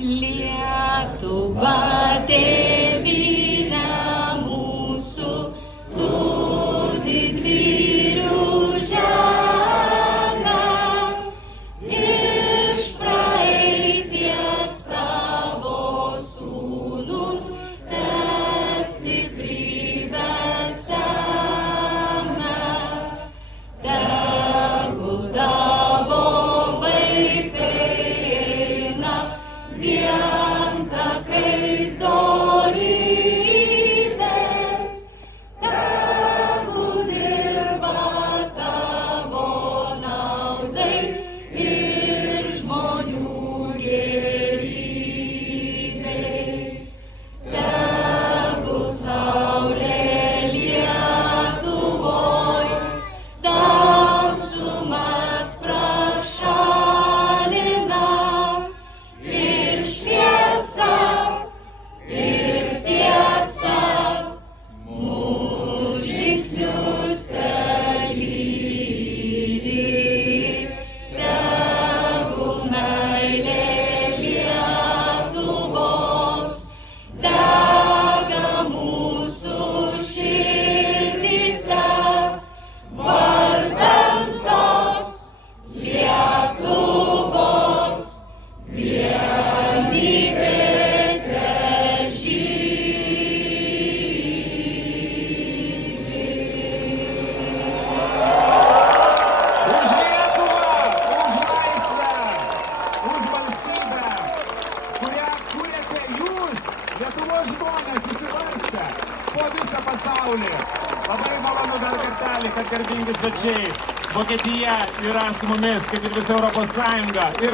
Lietuva tėvynė mūsų, tu didvyrių žemė, iš praeities tavo sūnus, te stiprybę semia, tegul tavo vaikai eina vien takais dorybės, tegul dirba tavo naudai ir žmonių gėrybei. Tegul saulė Lietuvoj tamsumas prašalina, ir šviesa, ir tiesa mūsų žingsniuose lydi. Tegul meilė Lietuvos dega mūsų širdyse, vardan tos Lietuvos vienybė Už Lietuvą, už laisvę, už valstybę, kurią kuriate jūs, Lietuvos žmonės, susivarstę po visą pasaulį. Labai malonu dar kartelį, kad garbingi svečiai. Vokietija yra su mumis, kaip ir visa Europos Sąjunga. Ir